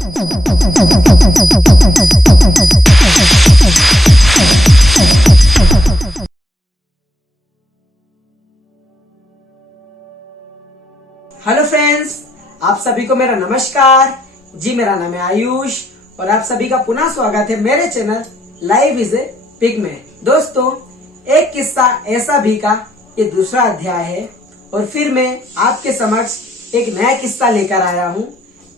Hello friends, आप सभी को मेरा नमस्कार जी। मेरा नाम है आयुष और आप सभी का पुनः स्वागत है मेरे channel life is a pig में। दोस्तों, एक किस्सा ऐसा भी का ये दूसरा अध्याय है और फिर मैं आपके समक्ष एक नया किस्सा लेकर आया हूँ,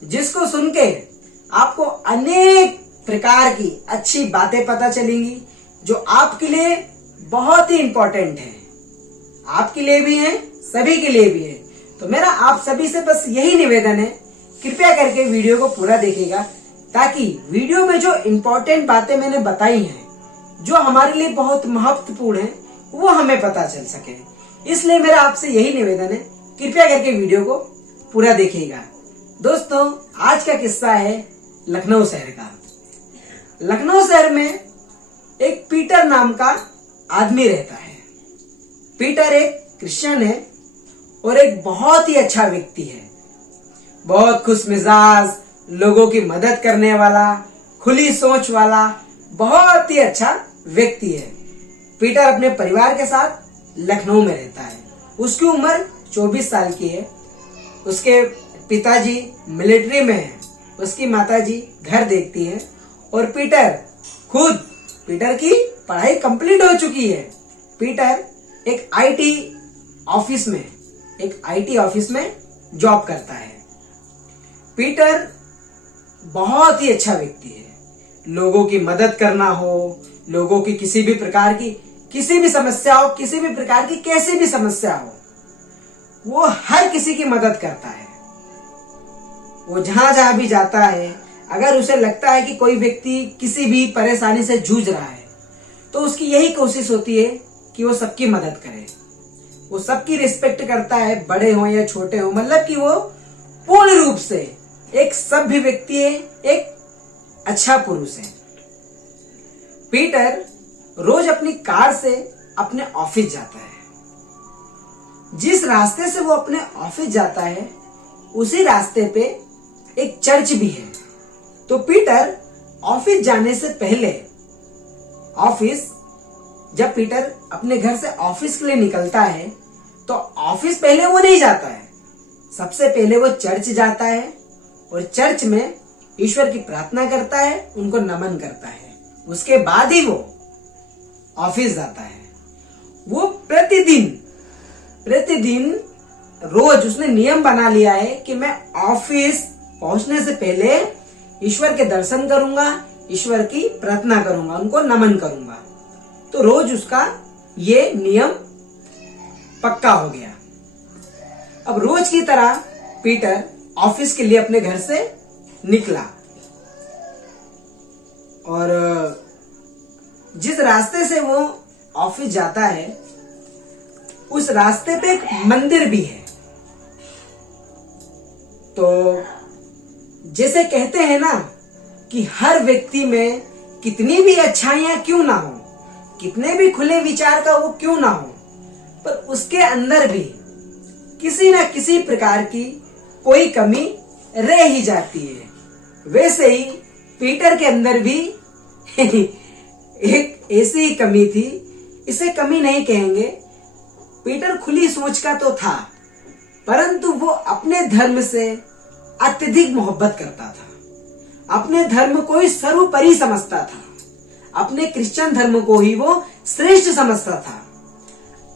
जिसको सुन के आपको अनेक प्रकार की अच्छी बातें पता चलेंगी जो आपके लिए बहुत ही इम्पोर्टेंट है। आपके लिए भी है, सभी के लिए भी है। तो मेरा आप सभी से बस यही निवेदन है, कृपया करके वीडियो को पूरा देखिएगा, ताकि वीडियो में जो इम्पोर्टेंट बातें मैंने बताई हैं, जो हमारे लिए बहुत महत्वपूर्ण है, वो हमें पता चल सके। इसलिए मेरा आपसे यही निवेदन है, कृपया करके वीडियो को पूरा देखिएगा। दोस्तों, आज का किस्सा है लखनऊ शहर का। लखनऊ शहर में एक पीटर नाम का आदमी रहता है। पीटर एक क्रिश्चियन है और एक बहुत ही अच्छा व्यक्ति है। बहुत खुश मिजाज, लोगों की मदद करने वाला, खुली सोच वाला, बहुत ही अच्छा व्यक्ति है। पीटर अपने परिवार के साथ लखनऊ में रहता है। उसकी उम्र 24 साल की है। उसके पिताजी मिलिट्री में हैं, उसकी माताजी घर देखती हैं और पीटर की पढ़ाई कंप्लीट हो चुकी है। पीटर एक आईटी ऑफिस में जॉब करता है। पीटर बहुत ही अच्छा व्यक्ति है। लोगों की मदद करना हो, लोगों की किसी भी प्रकार की किसी भी समस्या हो, किसी भी प्रकार की कैसी भी समस्या हो, वो हर किसी की मदद करता है। वो जहां जहां भी जाता है, अगर उसे लगता है कि कोई व्यक्ति किसी भी परेशानी से जूझ रहा है, तो उसकी यही कोशिश होती है कि वो सबकी मदद करे। वो सबकी रिस्पेक्ट करता है, बड़े हो या छोटे हो। मतलब कि वो पूर्ण रूप से एक सभ्य व्यक्ति है, एक अच्छा पुरुष है। पीटर रोज अपनी कार से अपने ऑफिस जाता है। जिस रास्ते से वो अपने ऑफिस जाता है, उसी रास्ते पे एक चर्च भी है। तो पीटर ऑफिस जाने से पहले, जब पीटर अपने घर से ऑफिस के लिए निकलता है, तो ऑफिस पहले वो नहीं जाता है। सबसे पहले वो चर्च जाता है और चर्च में ईश्वर की प्रार्थना करता है, उनको नमन करता है। उसके बाद ही वो ऑफिस जाता है। वो प्रतिदिन रोज उसने नियम बना लिया है कि मैं ऑफिस पहुंचने से पहले ईश्वर के दर्शन करूंगा, ईश्वर की प्रार्थना करूंगा, उनको नमन करूंगा। तो रोज उसका ये नियम पक्का हो गया। अब रोज की तरह पीटर ऑफिस के लिए अपने घर से निकला और जिस रास्ते से वो ऑफिस जाता है, उस रास्ते पे एक मंदिर भी है। तो जैसे कहते हैं ना कि हर व्यक्ति में कितनी भी अच्छाइयां क्यों ना हो, कितने भी खुले विचार का वो क्यों ना हो, पर उसके अंदर भी किसी न किसी प्रकार की कोई कमी रह ही जाती है। वैसे ही पीटर के अंदर भी एक ऐसी ही कमी थी। इसे कमी नहीं कहेंगे, पीटर खुली सोच का तो था, परंतु वो अपने धर्म से अत्यधिक मोहब्बत करता था। अपने धर्म को ही सर्वोपरि समझता था। अपने क्रिश्चियन धर्म को ही वो श्रेष्ठ समझता था।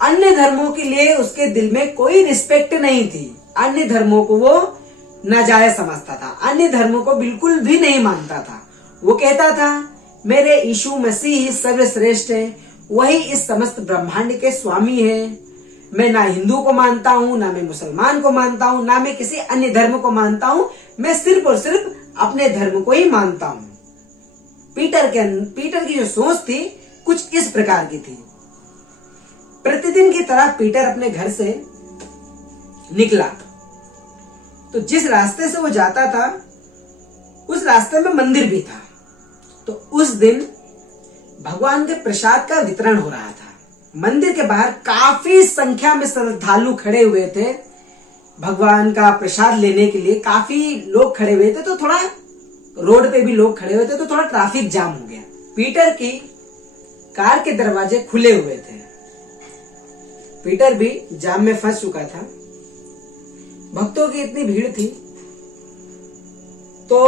अन्य धर्मों के लिए उसके दिल में कोई रिस्पेक्ट नहीं थी। अन्य धर्मों को वो नाजायज समझता था, अन्य धर्मों को बिल्कुल भी नहीं मानता था। वो कहता था, मेरे यीशु मसीह सर्वश्रेष्ठ है, वही इस समस्त ब्रह्मांड के स्वामी है। मैं ना हिंदू को मानता हूँ, ना मैं मुसलमान को मानता हूँ, ना मैं किसी अन्य धर्म को मानता हूँ। मैं सिर्फ और सिर्फ अपने धर्म को ही मानता हूँ। पीटर की जो सोच थी कुछ इस प्रकार की थी। प्रतिदिन की तरह पीटर अपने घर से निकला, तो जिस रास्ते से वो जाता था, उस रास्ते में मंदिर भी था। तो उस दिन भगवान के प्रसाद का वितरण हो रहा था। मंदिर के बाहर काफी संख्या में श्रद्धालु खड़े हुए थे। भगवान का प्रसाद लेने के लिए काफी लोग खड़े हुए थे। तो थोड़ा रोड पे भी लोग खड़े हुए थे, तो थोड़ा ट्रैफिक जाम हो गया। पीटर की कार के दरवाजे खुले हुए थे। पीटर भी जाम में फंस चुका था। भक्तों की इतनी भीड़ थी, तो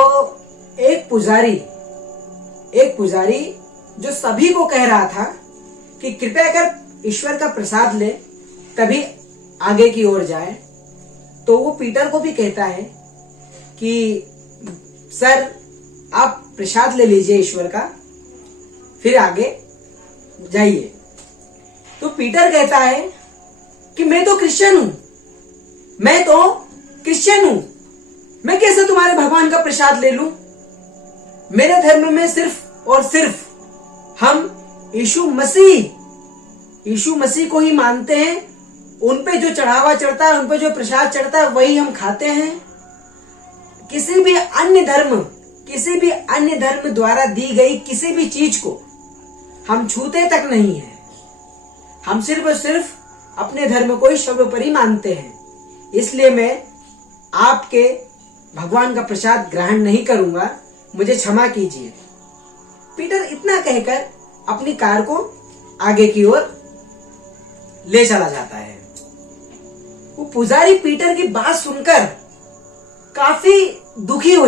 एक पुजारी जो सभी को कह रहा था कि कृपया कर ईश्वर का प्रसाद ले तभी आगे की ओर जाए, तो वो पीटर को भी कहता है कि सर आप प्रसाद ले लीजिए ईश्वर का, फिर आगे जाइए। तो पीटर कहता है कि मैं तो क्रिश्चियन हूं, मैं कैसे तुम्हारे भगवान का प्रसाद ले लूं? मेरे धर्म में सिर्फ और सिर्फ हम यीशु मसीह को ही मानते हैं। उन पे जो चढ़ावा चढ़ता है, उन पे जो प्रसाद चढ़ता है, वही हम खाते हैं। किसी भी अन्य धर्म द्वारा दी गई किसी भी चीज को हम छूते तक नहीं है। हम सिर्फ और सिर्फ अपने धर्म को ही सर्वोपरि मानते हैं। इसलिए मैं आपके भगवान का प्रसाद ग्रहण नहीं करूंगा, मुझे क्षमा कीजिए। पीटर इतना कहकर अपनी कार को आगे की ओर ले चला जाता है। वो पुजारी पीटर की बात सुनकर काफी दुखी हो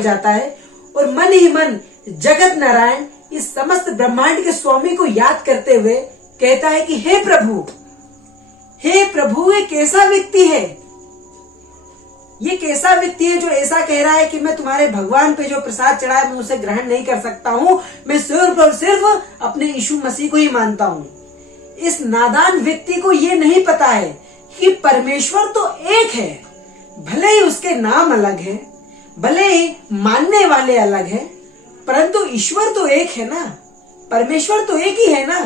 जाता है। और मन ही मन जगत नारायण इस समस्त ब्रह्मांड के स्वामी को याद करते हुए कहता है कि हे प्रभु, ये कैसा व्यक्ति है? जो ऐसा कह रहा है कि मैं तुम्हारे भगवान पे जो प्रसाद चढ़ा है मैं उसे ग्रहण नहीं कर सकता हूँ, मैं सिर्फ और सिर्फ अपने यीशु मसीह को ही मानता हूँ। इस नादान व्यक्ति को ये नहीं पता है कि परमेश्वर तो एक है, भले ही उसके नाम अलग है, भले ही मानने वाले अलग हैं, परंतु ईश्वर तो एक है ना, परमेश्वर तो एक ही है ना।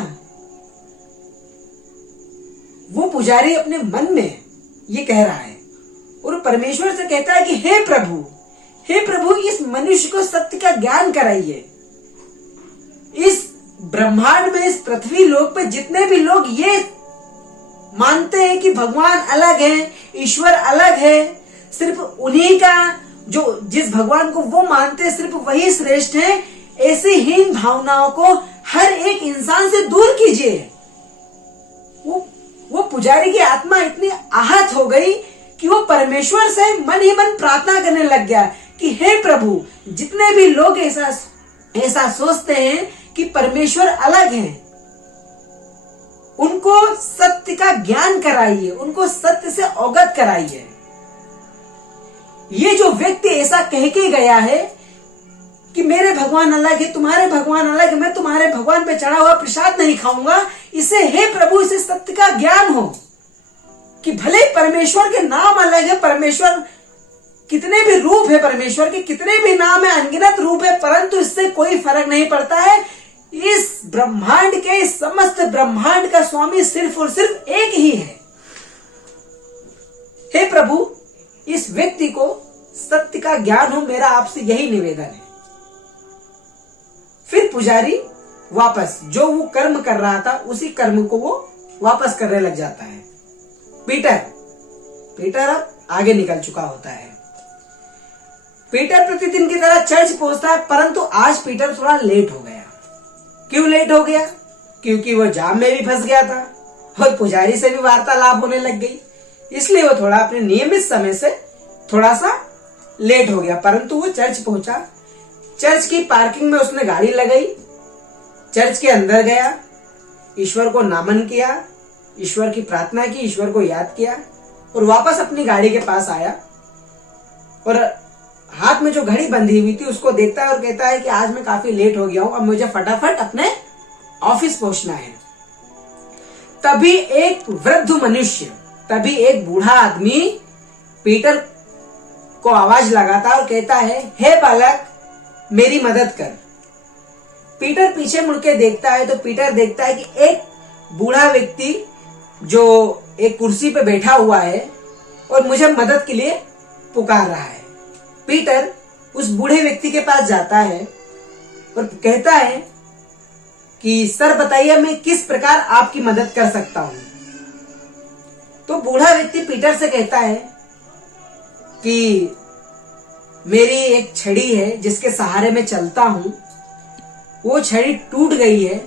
वो पुजारी अपने मन में ये कह रहा है और परमेश्वर से कहता है कि हे प्रभु इस मनुष्य को सत्य का ज्ञान कराइए। इस ब्रह्मांड में, इस पृथ्वी लोक पे जितने भी लोग ये मानते हैं कि भगवान अलग है, ईश्वर अलग है, सिर्फ उन्हीं का जो जिस भगवान को वो मानते हैं सिर्फ वही श्रेष्ठ है। ऐसी हीन भावनाओं को हर एक इंसान से दूर कीजिए। वो पुजारी की आत्मा इतनी आहत हो गई कि वो परमेश्वर से मन ही मन प्रार्थना करने लग गया कि हे प्रभु, जितने भी लोग ऐसा सोचते हैं कि परमेश्वर अलग है, उनको सत्य का ज्ञान कराइए, उनको सत्य से अवगत कराइए। ये जो व्यक्ति ऐसा कह के गया है कि मेरे भगवान अलग है, तुम्हारे भगवान अलग है, मैं तुम्हारे भगवान पे चढ़ा हुआ प्रसाद नहीं खाऊंगा, इसे हे प्रभु इसे सत्य का ज्ञान हो कि भले परमेश्वर के नाम अलग है, परमेश्वर कितने भी रूप है, परमेश्वर के कितने भी नाम है, अनगिनत रूप है, परंतु इससे कोई फर्क नहीं पड़ता है। इस ब्रह्मांड के, इस समस्त ब्रह्मांड का स्वामी सिर्फ और सिर्फ एक ही है। हे प्रभु, इस व्यक्ति को सत्य का ज्ञान हो, मेरा आपसे यही निवेदन है। फिर पुजारी वापस जो वो कर्म कर रहा था उसी कर्म को वो वापस करने लग जाता है। पीटर अब आगे निकल चुका होता है। पीटर प्रतिदिन की तरह चर्च पहुंचता है, परंतु आज पीटर थोड़ा लेट हो गया। क्यों लेट हो गया? क्योंकि वो जाम में भी फंस गया था और पुजारी से भी वार्तालाप होने लग गई, इसलिए वो थोड़ा अपने नियमित समय से थोड़ा सा लेट हो गया। परंतु वो चर्च पहुंचा, चर्च की पार्किंग में उसने गाड़ी लगाई, चर्च के अंदर गया, ईश्वर को नमन किया, ईश्वर की प्रार्थना की, ईश्वर को याद किया और वापस अपनी गाड़ी के पास आया और हाथ में जो घड़ी बंधी हुई थी उसको देखता है और कहता है कि आज मैं काफी लेट हो गया हूं, अब मुझे फटाफट अपने ऑफिस पहुंचना है। तभी एक वृद्ध मनुष्य, तभी एक बूढ़ा आदमी पीटर को आवाज लगाता और कहता है, हे बालक, मेरी मदद कर। पीटर पीछे मुड़ के देखता है तो पीटर देखता है कि एक बूढ़ा व्यक्ति जो एक कुर्सी पे बैठा हुआ है और मुझे मदद के लिए पुकार रहा है। पीटर उस बूढ़े व्यक्ति के पास जाता है और कहता है कि सर बताइए मैं किस प्रकार आपकी मदद कर सकता हूं। तो बूढ़ा व्यक्ति पीटर से कहता है कि मेरी एक छड़ी है जिसके सहारे मैं चलता हूं, वो छड़ी टूट गई है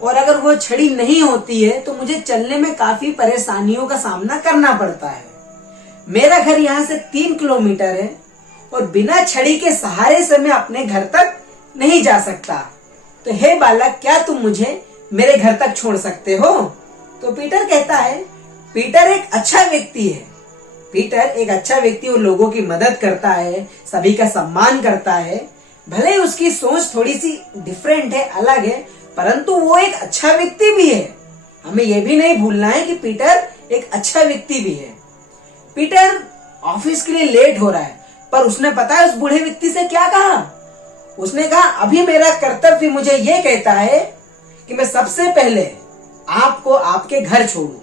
और अगर वो छड़ी नहीं होती है तो मुझे चलने में काफी परेशानियों का सामना करना पड़ता है। मेरा घर यहाँ से 3 किलोमीटर है और बिना छड़ी के सहारे से मैं अपने घर तक नहीं जा सकता। तो हे बालक, क्या तुम मुझे मेरे घर तक छोड़ सकते हो? तो पीटर कहता है, पीटर एक अच्छा व्यक्ति है। पीटर एक अच्छा व्यक्ति, वो लोगों की मदद करता है, सभी का सम्मान करता है। भले उसकी सोच थोड़ी सी डिफरेंट है, अलग है, परंतु वो एक अच्छा व्यक्ति भी है। हमें यह भी नहीं भूलना है कि पीटर एक अच्छा व्यक्ति भी है। पीटर ऑफिस के लिए लेट हो रहा है, पर उसने पता है उस बूढ़े व्यक्ति से क्या कहा? उसने कहा, अभी मेरा कर्तव्य मुझे ये कहता है कि मैं सबसे पहले आपको आपके घर छोड़ूं।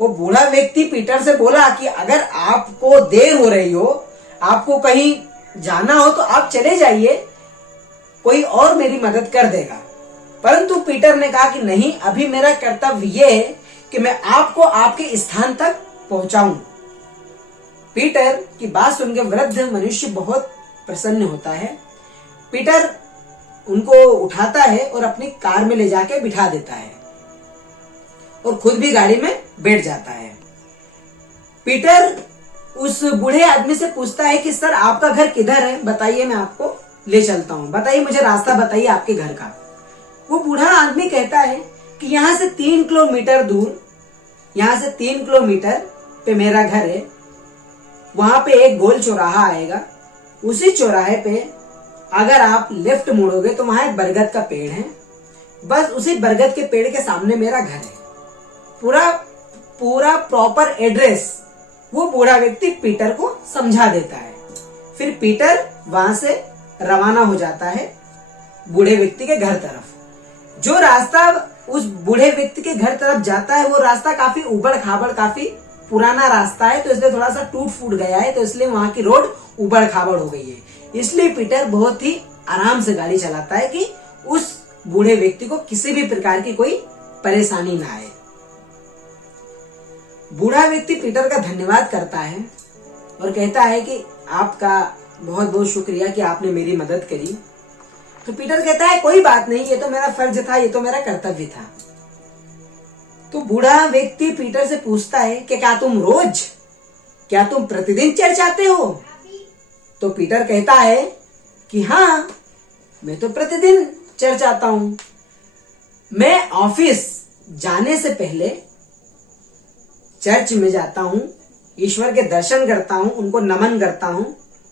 वो बूढ़ा व्यक्ति पीटर से बोला कि अगर आपको देर हो रही हो, आपको कहीं जाना हो तो आप चले जाइए, कोई और मेरी मदद कर देगा। परंतु पीटर ने कहा कि नहीं, अभी मेरा कर्तव्य ये है कि मैं आपको आपके स्थान तक पहुंचाऊं। पीटर की बात सुनकर वृद्ध मनुष्य बहुत प्रसन्न होता है। पीटर उनको उठाता है और अपनी कार में ले जाके बिठा देता है और खुद भी गाड़ी में बैठ जाता है। पीटर उस बूढ़े आदमी से पूछता है कि सर, आपका घर किधर है? बताइए, मैं आपको ले चलता हूँ। बताइए, मुझे रास्ता बताइए आपके घर का। वो बूढ़ा आदमी कहता है कि यहाँ से 3 किलोमीटर दूर, यहाँ से 3 किलोमीटर पे मेरा घर है। वहां पे एक गोल चौराहा आएगा, उसी चौराहे पे अगर आप लेफ्ट मुड़ोगे तो वहां एक बरगद का पेड़ है। बस उसी बरगद के पेड़ के सामने मेरा घर है। पूरा प्रॉपर एड्रेस वो बूढ़ा व्यक्ति पीटर को समझा देता है। फिर पीटर वहां से रवाना हो जाता है बूढ़े व्यक्ति के घर तरफ। जो रास्ता उस बूढ़े व्यक्ति के घर तरफ जाता है वो रास्ता काफी उबड़ खाबड़, काफी पुराना रास्ता है, तो इसलिए थोड़ा सा टूट फूट गया है, तो इसलिए वहां की रोड उबड़ खाबड़ हो गई है। इसलिए पीटर बहुत ही आराम से गाड़ी चलाता है कि उस बूढ़े व्यक्ति को किसी भी प्रकार की कोई परेशानी ना आए। बूढ़ा व्यक्ति पीटर का धन्यवाद करता है और कहता है कि आपका बहुत बहुत शुक्रिया कि आपने मेरी मदद करी। तो पीटर कहता है, कोई बात नहीं, ये तो मेरा फर्ज था, ये तो मेरा कर्तव्य था। तो बूढ़ा व्यक्ति पीटर से पूछता है कि क्या तुम प्रतिदिन चर्च आते हो? तो पीटर कहता है कि हाँ, मैं तो प्रतिदिन चर्च आता हूं। मैं ऑफिस जाने से पहले चर्च में जाता हूं, ईश्वर के दर्शन करता हूं, उनको नमन करता हूं,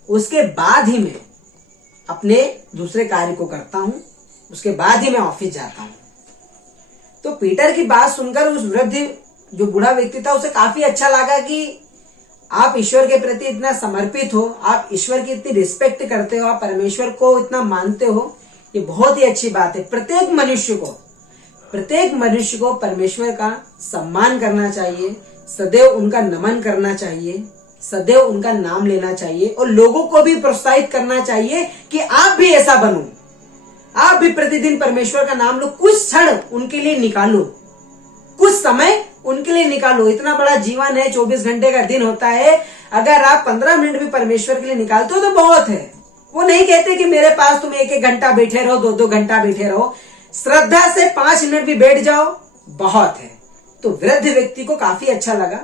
उसके बाद ही मैं अपने दूसरे कार्य को करता हूं, उसके बाद ही मैं ऑफिस जाता हूं। तो पीटर की बात सुनकर उस वृद्ध जो बूढ़ा व्यक्ति था उसे काफी अच्छा लगा कि आप ईश्वर के प्रति इतना समर्पित हो, आप ईश्वर की इतनी रिस्पेक्ट करते हो, आप परमेश्वर को इतना मानते हो, ये बहुत ही अच्छी बात है। प्रत्येक मनुष्य को परमेश्वर का सम्मान करना चाहिए, सदैव उनका नमन करना चाहिए, सदैव उनका नाम लेना चाहिए और लोगों को भी प्रोत्साहित करना चाहिए कि आप भी ऐसा बनो, आप भी प्रतिदिन परमेश्वर का नाम लो, कुछ क्षण उनके लिए निकालो, कुछ समय उनके लिए निकालो। इतना बड़ा जीवन है, 24 घंटे का दिन होता है, अगर आप 15 मिनट भी परमेश्वर के लिए निकालते हो तो बहुत है। वो नहीं कहते कि मेरे पास तुम 1-1 घंटा बैठे रहो, 2-2 घंटा बैठे रहो, श्रद्धा से 5 मिनट भी बैठ जाओ, बहुत है। तो वृद्ध व्यक्ति को काफी अच्छा लगा।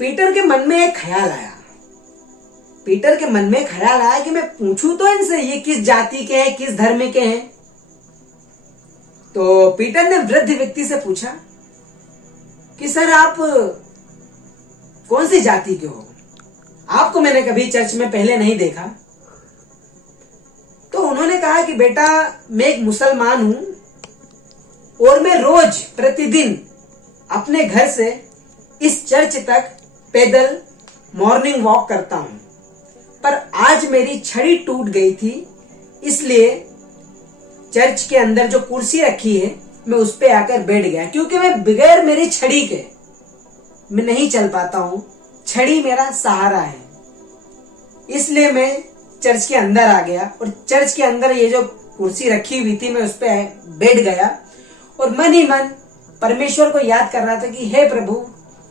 पीटर के मन में एक ख्याल आया कि मैं पूछूं तो इनसे ये किस जाति के हैं, किस धर्म के हैं। तो पीटर ने वृद्ध व्यक्ति से पूछा कि सर, आप कौन सी जाति के हो? आपको मैंने कभी चर्च में पहले नहीं देखा। तो उन्होंने कहा कि बेटा, मैं एक मुसलमान हूं और मैं रोज प्रतिदिन अपने घर से इस चर्च तक पैदल मॉर्निंग वॉक करता हूं, पर आज मेरी छड़ी टूट गई थी, इसलिए चर्च के अंदर जो कुर्सी रखी है मैं उस पे आकर बैठ गया, क्योंकि मैं बगैर मेरी छड़ी के मैं नहीं चल पाता हूं, छड़ी मेरा सहारा है। इसलिए मैं चर्च के अंदर आ गया और चर्च के अंदर ये जो कुर्सी रखी हुई थी मैं उस पे बैठ गया और मन ही मन परमेश्वर को याद कर रहा था कि हे प्रभु,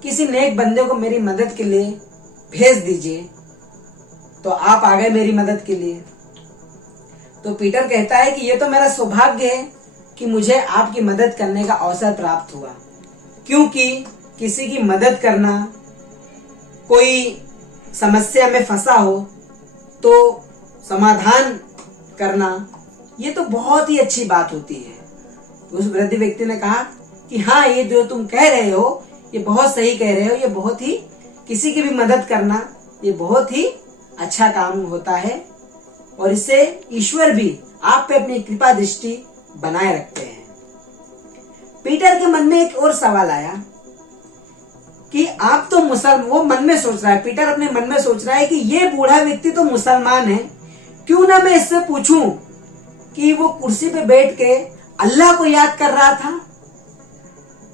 किसी नेक बंदे को मेरी मदद के लिए भेज दीजिए। तो आप आ गए मेरी मदद के लिए। तो पीटर कहता है कि ये तो मेरा सौभाग्य है कि मुझे आपकी मदद करने का अवसर प्राप्त हुआ, क्योंकि किसी की मदद करना, कोई समस्या में फंसा हो तो समाधान करना, ये तो बहुत ही अच्छी बात होती है। उस वृद्ध व्यक्ति ने कहा कि हाँ, ये जो तुम कह रहे हो ये बहुत सही कह रहे हो, ये बहुत ही, किसी की भी मदद करना ये बहुत ही अच्छा काम होता है और इससे ईश्वर भी आप पे अपनी कृपा दृष्टि बनाए रखते हैं। पीटर के मन में एक और सवाल आया कि आप तो वो मन में सोच रहा है, पीटर अपने मन में सोच रहा है कि ये बूढ़ा व्यक्ति तो मुसलमान है, क्यों ना मैं इससे पूछूं कि वो कुर्सी पे बैठ के अल्लाह को याद कर रहा था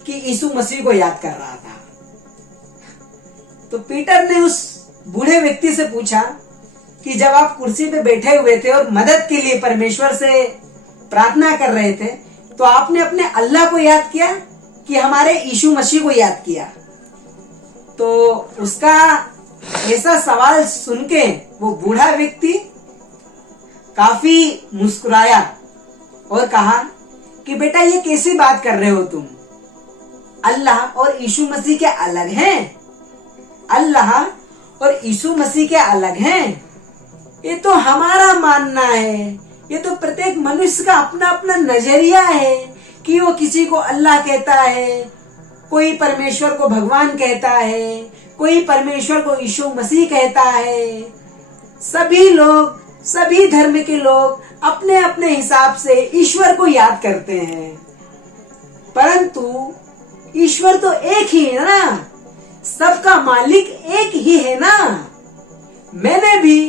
कि यीशु मसीह को याद कर रहा था। तो पीटर ने उस बूढ़े व्यक्ति से पूछा कि जब आप कुर्सी पे बैठे हुए थे और मदद के लिए परमेश्वर से प्रार्थना कर रहे थे, तो आपने अपने अल्लाह को याद किया कि हमारे यीशु मसीह को याद किया? तो उसका ऐसा सवाल सुन के वो बूढ़ा व्यक्ति काफी मुस्कुराया और कहा कि बेटा, ये कैसी बात कर रहे हो तुम? अल्लाह और यीशु मसीह के अलग हैं? अल्लाह और यीशु मसीह के अलग हैं? ये तो हमारा मानना है, ये तो प्रत्येक मनुष्य का अपना अपना नजरिया है कि वो किसी को अल्लाह कहता है, कोई परमेश्वर को भगवान कहता है, कोई परमेश्वर को यीशु मसीह कहता है। सभी लोग, सभी धर्म के लोग अपने अपने हिसाब से ईश्वर को याद करते हैं, परंतु ईश्वर तो एक ही है ना, सबका मालिक एक ही है ना। मैंने भी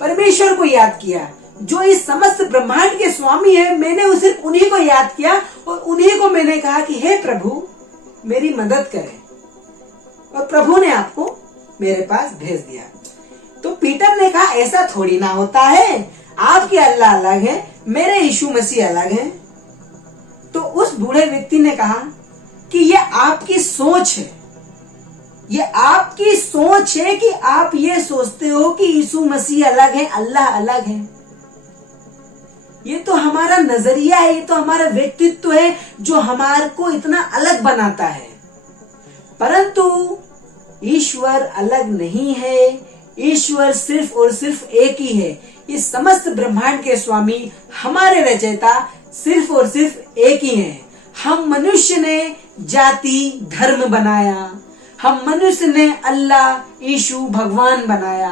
परमेश्वर को याद किया जो इस समस्त ब्रह्मांड के स्वामी है, मैंने सिर्फ उन्हीं को याद किया और उन्हीं को मैंने कहा कि हे प्रभु मेरी मदद करें, और प्रभु ने आपको मेरे पास भेज दिया। तो पीटर ने कहा ऐसा थोड़ी ना होता है, आपके अल्लाह अलग है, मेरे यीशु मसीह अलग है। तो उस बूढ़े व्यक्ति ने कहा कि ये आपकी सोच है, ये आपकी सोच है कि आप ये सोचते हो कि यीशु मसीह अलग है, अल्लाह अलग है। ये तो हमारा नजरिया है, ये तो हमारा व्यक्तित्व है जो हमारे को इतना अलग बनाता है, परंतु ईश्वर अलग नहीं है। ईश्वर सिर्फ और सिर्फ एक ही है। इस समस्त ब्रह्मांड के स्वामी, हमारे रचयिता सिर्फ और सिर्फ एक ही है। हम मनुष्य ने जाति धर्म बनाया, हम मनुष्य ने अल्लाह यीशु भगवान बनाया,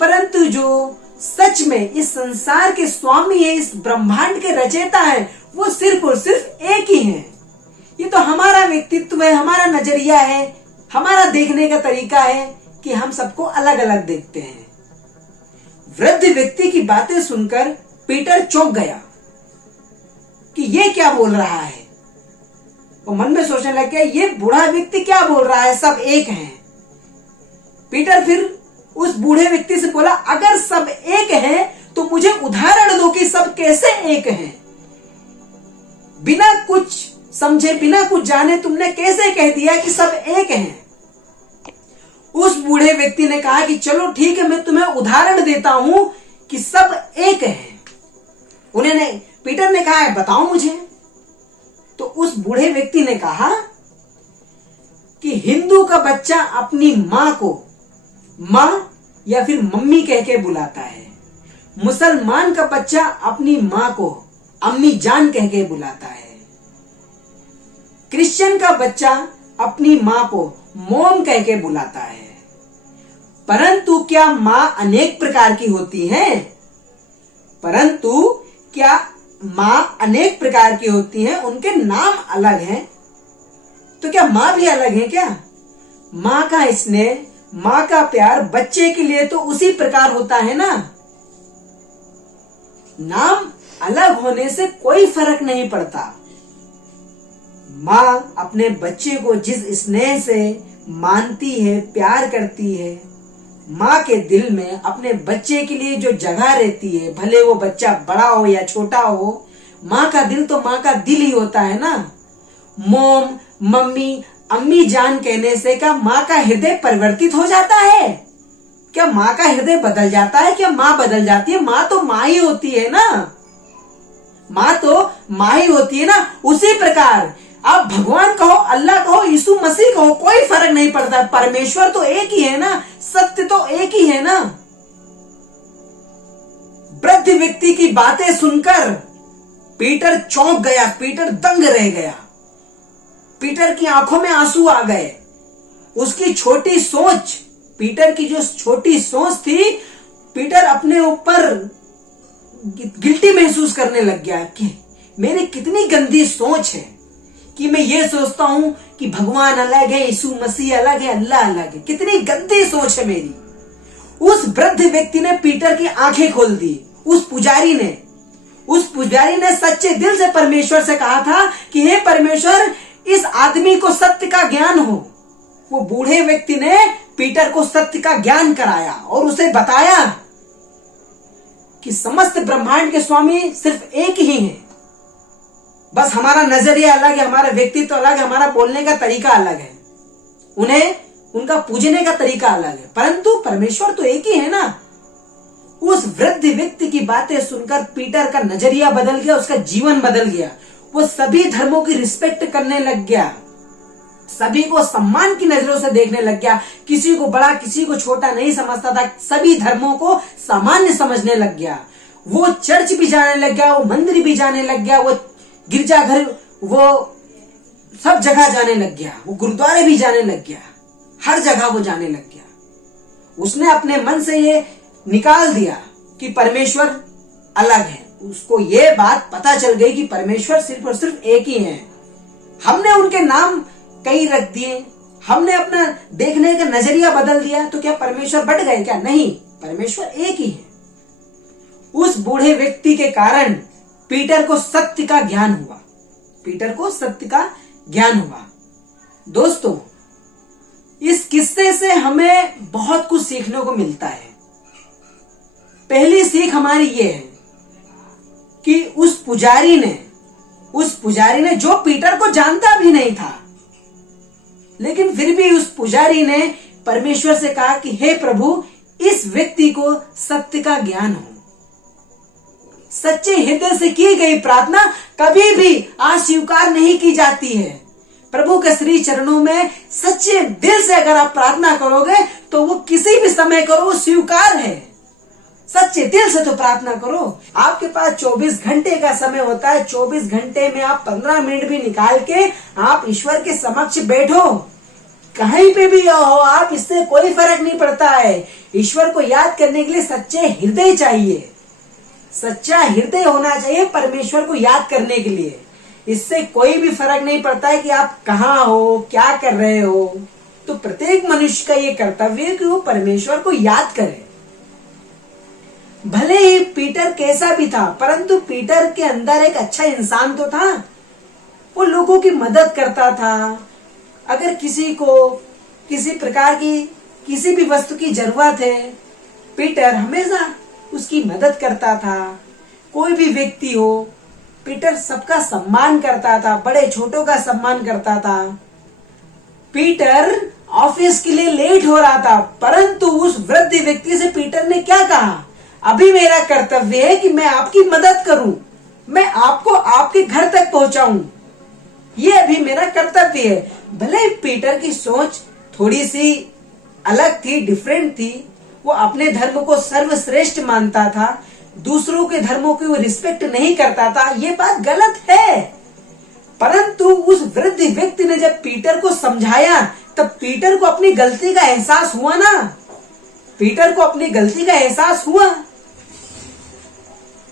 परंतु जो सच में इस संसार के स्वामी है, इस ब्रह्मांड के रचयिता है, वो सिर्फ और सिर्फ एक ही है। ये तो हमारा व्यक्तित्व है, हमारा नजरिया है, हमारा देखने का तरीका है कि हम सबको अलग अलग देखते हैं। वृद्ध व्यक्ति की बातें सुनकर पीटर चौंक गया कि ये क्या बोल रहा है। वो मन में सोचने लग गया, ये बूढ़ा व्यक्ति क्या बोल रहा है, सब एक हैं। पीटर फिर उस बूढ़े व्यक्ति से बोला, अगर सब एक हैं तो मुझे उदाहरण दो कि सब कैसे एक हैं। बिना कुछ समझे, बिना कुछ जाने तुमने कैसे कह दिया कि सब एक हैं। उस बूढ़े व्यक्ति ने कहा कि चलो ठीक है, मैं तुम्हें उदाहरण देता हूं कि सब एक हैं। उन्होंने, पीटर ने कहा है बताओ मुझे। तो उस बूढ़े व्यक्ति ने कहा कि हिंदू का बच्चा अपनी मां को मां या फिर मम्मी कह के बुलाता है, मुसलमान का बच्चा अपनी मां को अम्मी जान कह के बुलाता है, क्रिश्चियन का बच्चा अपनी मां को मोम कह के बुलाता है। परंतु क्या मां अनेक प्रकार की होती है? परंतु क्या मां अनेक प्रकार की होती हैं, उनके नाम अलग हैं, तो क्या मां भी अलग है क्या? मां का स्नेह, मां का प्यार बच्चे के लिए तो उसी प्रकार होता है ना। नाम अलग होने से कोई फर्क नहीं पड़ता। मां अपने बच्चे को जिस स्नेह से मानती है, प्यार करती है, माँ के दिल में अपने बच्चे के लिए जो जगह रहती है, भले वो बच्चा बड़ा हो या छोटा हो, माँ का दिल तो माँ का दिल ही होता है ना। मोम, मम्मी, अम्मी जान कहने से क्या माँ का हृदय परिवर्तित हो जाता है? क्या माँ का हृदय बदल जाता है? क्या माँ बदल जाती है? माँ तो माँ ही होती है ना, माँ तो माँ ही होती है ना। उसी प्रकार आप भगवान कहो, अल्लाह कहो, यीशु मसीह कहो, कोई फर्क नहीं पड़ता, परमेश्वर तो एक ही है ना, सत्य तो एक ही है ना। वृद्ध व्यक्ति की बातें सुनकर पीटर चौंक गया, पीटर दंग रह गया, पीटर की आंखों में आंसू आ गए। उसकी छोटी सोच, पीटर की जो छोटी सोच थी, पीटर अपने ऊपर गिल्टी महसूस करने लग गया कि मेरी कितनी गंदी सोच है कि मैं ये सोचता हूं कि भगवान अलग है, यीशु मसीह अलग है, अल्लाह अलग है। कितनी गंदी सोच है मेरी। उस वृद्ध व्यक्ति ने पीटर की आंखें खोल दी। उस पुजारी ने सच्चे दिल से परमेश्वर से कहा था कि हे परमेश्वर, इस आदमी को सत्य का ज्ञान हो। वो बूढ़े व्यक्ति ने पीटर को सत्य का ज्ञान कराया और उसे बताया कि समस्त ब्रह्मांड के स्वामी सिर्फ एक ही हैं। बस हमारा नजरिया अलग है, हमारा व्यक्तित्व अलग है, हमारा बोलने का तरीका अलग है, उनका पूजने का तरीका अलग है, परंतु परमेश्वर तो एक ही है ना। उस वृद्ध व्यक्ति की बातें सुनकर पीटर का नजरिया बदल गया, उसका जीवन बदल गया। वो सभी धर्मों की रिस्पेक्ट करने लग गया, सभी को सम्मान की नजरों से देखने लग गया, किसी को बड़ा किसी को छोटा नहीं समझता था, सभी धर्मों को सामान्य समझने लग गया। वो चर्च भी जाने लग गया, वो मंदिर भी जाने लग गया, वो गिरजाघर, वो सब जगह जाने लग गया, वो गुरुद्वारे भी जाने लग गया, हर जगह वो जाने लग गया। उसने अपने मन से ये निकाल दिया कि परमेश्वर अलग है। उसको ये बात पता चल गई कि परमेश्वर सिर्फ और सिर्फ एक ही है। हमने उनके नाम कई रख दिए, हमने अपना देखने का नजरिया बदल दिया, तो क्या परमेश्वर बढ़ गए? क्या नहीं, परमेश्वर एक ही है। उस बूढ़े व्यक्ति के कारण पीटर को सत्य का ज्ञान हुआ, पीटर को सत्य का ज्ञान हुआ। दोस्तों, इस किस्से से हमें बहुत कुछ सीखने को मिलता है। पहली सीख हमारी ये है कि उस पुजारी ने जो पीटर को जानता भी नहीं था, लेकिन फिर भी उस पुजारी ने परमेश्वर से कहा कि हे प्रभु, इस व्यक्ति को सत्य का ज्ञान हो। सच्चे हृदय से की गई प्रार्थना कभी भी अस्वीकार नहीं की जाती है। प्रभु के श्री चरणों में सच्चे दिल से अगर आप प्रार्थना करोगे तो वो किसी भी समय करो, वो स्वीकार है। सच्चे दिल से तो प्रार्थना करो। आपके पास 24 घंटे का समय होता है, 24 घंटे में आप 15 मिनट भी निकाल के आप ईश्वर के समक्ष बैठो, कहीं पे भी हो आप, इससे कोई फर्क नहीं पड़ता है। ईश्वर को याद करने के लिए सच्चे हृदय चाहिए, सच्चा हृदय होना चाहिए परमेश्वर को याद करने के लिए। इससे कोई भी फर्क नहीं पड़ता है कि आप कहाँ हो, क्या कर रहे हो। तो प्रत्येक मनुष्य का ये कर्तव्य है कि वो परमेश्वर को याद करे। भले ही पीटर कैसा भी था, परंतु पीटर के अंदर एक अच्छा इंसान तो था। वो लोगों की मदद करता था। अगर किसी को किसी प्रकार की किसी भी वस्तु की जरूरत है, पीटर हमेशा उसकी मदद करता था। कोई भी व्यक्ति हो, पीटर सबका सम्मान करता था, बड़े छोटों का सम्मान करता था। पीटर ऑफिस के लिए लेट हो रहा था, परंतु उस वृद्ध व्यक्ति से पीटर ने क्या कहा, अभी मेरा कर्तव्य है कि मैं आपकी मदद करूं, मैं आपको आपके घर तक पहुंचाऊं, ये अभी मेरा कर्तव्य है। भले ही पीटर की सोच थोड़ी सी अलग थी, डिफरेंट थी, वो अपने धर्म को सर्वश्रेष्ठ मानता था, दूसरों के धर्मों की वो रिस्पेक्ट नहीं करता था, ये बात गलत है। परंतु उस वृद्ध व्यक्ति ने जब पीटर को समझाया, तब पीटर को अपनी गलती का एहसास हुआ ना, पीटर को अपनी गलती का एहसास हुआ।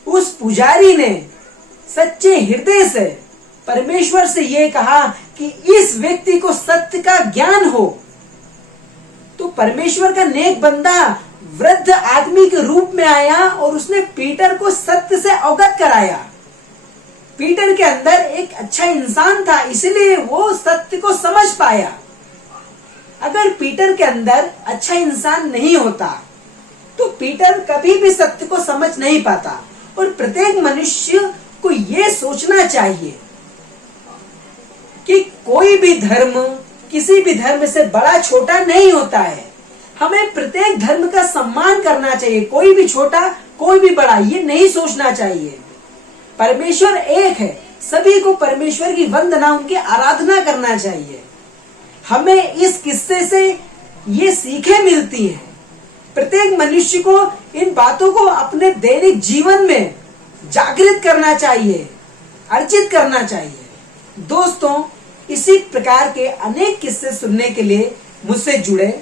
उस पुजारी ने सच्चे हृदय से परमेश्वर से ये कहा कि इस व्यक्ति को सत्य का ज्ञान हो। तो परमेश्वर का नेक बंदा वृद्ध आदमी के रूप में आया और उसने पीटर को सत्य से अवगत कराया। पीटर के अंदर एक अच्छा इंसान था, इसलिए वो सत्य को समझ पाया। अगर पीटर के अंदर अच्छा इंसान नहीं होता तो पीटर कभी भी सत्य को समझ नहीं पाता। और प्रत्येक मनुष्य को यह सोचना चाहिए कि कोई भी धर्म, किसी भी धर्म से बड़ा छोटा नहीं होता है। हमें प्रत्येक धर्म का सम्मान करना चाहिए, कोई भी छोटा कोई भी बड़ा ये नहीं सोचना चाहिए। परमेश्वर एक है, सभी को परमेश्वर की वंदना, उनकी आराधना करना चाहिए। हमें इस किस्से से ये सीखें मिलती हैं। प्रत्येक मनुष्य को इन बातों को अपने दैनिक जीवन में जागृत करना चाहिए, अर्जित करना चाहिए। दोस्तों, इसी प्रकार के अनेक किस्से सुनने के लिए मुझसे जुड़े।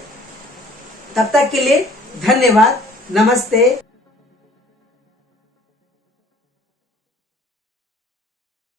तब तक के लिए धन्यवाद। नमस्ते।